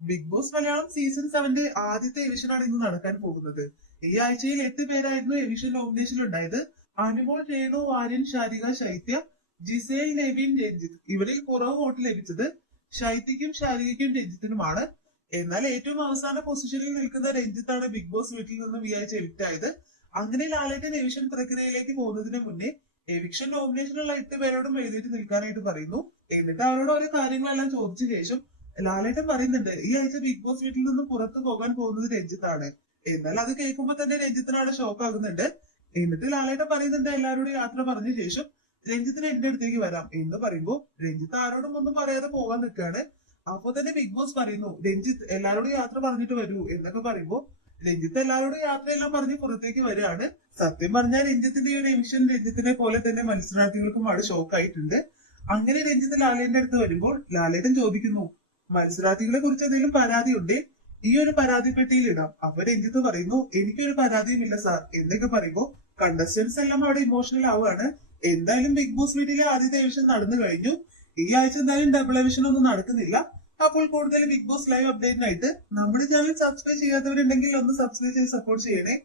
Big boss Malayalam season 7 ആദ്യത്തെ എവിഷനാണ് ഇന്ന് നടക്കാൻ പോകുന്നത്. ഈ ആഴ്ചയിൽ 8 പേരായിരുന്നു എവിഷൻ നോമിനേഷൻ ഉണ്ടായത്. അനുമോൾ, രേണു, ആര്യൻ, ശാരിക, ശൈത്യ, ജിസേൽ, നെവിൻ, രഞ്ജിത്ത്. ഇവരിൽ കുറവ് വോട്ട് ലഭിച്ചത് ശൈത്യക്കും ശാരികയ്ക്കും രഞ്ജിത്തിനുമാണ്. എന്നാൽ ഏറ്റവും അവസാന പൊസിഷനിൽ നിൽക്കുന്ന രഞ്ജിത്താണ് ബിഗ് ബോസ് വീട്ടിൽ നിന്നും ഈ ആഴ്ച എവിക്റ്റ് ആയത്. അങ്ങനെ ലാലേട്ടൻ എവിഷൻ പ്രക്രിയയിലേക്ക് പോകുന്നതിന് മുന്നേ എവിക്ഷൻ നോമിനേഷനുള്ള 8 പേരോടും എഴുന്നേറ്റ് നിൽക്കാനായിട്ട് പറയുന്നു. എന്നിട്ട് അവരോട് ഓരോ കാര്യങ്ങളെല്ലാം ചോദിച്ച ശേഷം ലാലേട്ടൻ പറയുന്നുണ്ട് ഈ ആഴ്ച ബിഗ് ബോസ് വീട്ടിൽ നിന്നും പുറത്തു പോകാൻ പോകുന്നത് രഞ്ജിത്താണ്. എന്നാൽ അത് കേൾക്കുമ്പോൾ തന്നെ രഞ്ജിത്തിനാണ് ഷോക്ക് ആകുന്നുണ്ട്. എന്നിട്ട് ലാലേട്ടൻ പറയുന്നുണ്ട് എല്ലാവരോടും യാത്ര പറഞ്ഞ ശേഷം രഞ്ജിത്തിന് എന്റെ അടുത്തേക്ക് വരാം എന്ന് പറയുമ്പോ രഞ്ജിത്ത് ആരോടും ഒന്നും പറയാതെ പോകാൻ നിൽക്കുകയാണ്. അപ്പൊ തന്നെ ബിഗ് ബോസ് പറയുന്നു രഞ്ജിത്ത് എല്ലാവരോടും യാത്ര പറഞ്ഞിട്ട് വരൂ എന്നൊക്കെ പറയുമ്പോ രഞ്ജിത്ത് എല്ലാവരോടും യാത്രയെല്ലാം പറഞ്ഞ് പുറത്തേക്ക് വരികയാണ്. സത്യം പറഞ്ഞാൽ രഞ്ജിത്തിന്റെ ഈ ഒരു എമിഷൻ രഞ്ജിത്തിനെ പോലെ തന്നെ മത്സരാർത്ഥികൾക്കും അവിടെ ഷോക്ക് ആയിട്ടുണ്ട്. അങ്ങനെ രഞ്ജിത്ത് ലാലേട്ടന്റെ അടുത്ത് വരുമ്പോൾ ലാലേട്ടൻ ചോദിക്കുന്നു മത്സരാർത്ഥികളെ കുറിച്ച് എന്തെങ്കിലും പരാതി ഉണ്ടേ ഈ ഒരു പരാതി പെട്ടിയിൽ ഇടാം. അപ്പൊ രഞ്ജിത്ത് പറയുന്നു എനിക്കൊരു പരാതിയും ഇല്ല സാർ എന്നൊക്കെ പറയുമ്പോ കണ്ടസ്റ്റൻസ് എല്ലാം അവിടെ ഇമോഷണൽ ആവുകയാണ്. എന്തായാലും ബിഗ് ബോസ് വീട്ടിലെ ആദ്യത്തെ എവിഷൻ നടന്നു കഴിഞ്ഞു. ഈ ആഴ്ച എന്തായാലും ഡബിൾ എവിഷൻ ഒന്നും നടക്കുന്നില്ല. അപ്പോൾ കൂടുതൽ ബിഗ് ബോസ് ലൈവ് അപ്ഡേറ്റിനായിട്ട് നമ്മുടെ ചാനൽ സബ്സ്ക്രൈബ് ചെയ്യാത്തവരുണ്ടെങ്കിൽ ഒന്ന് സബ്സ്ക്രൈബ് ചെയ്ത് സപ്പോർട്ട് ചെയ്യണേ.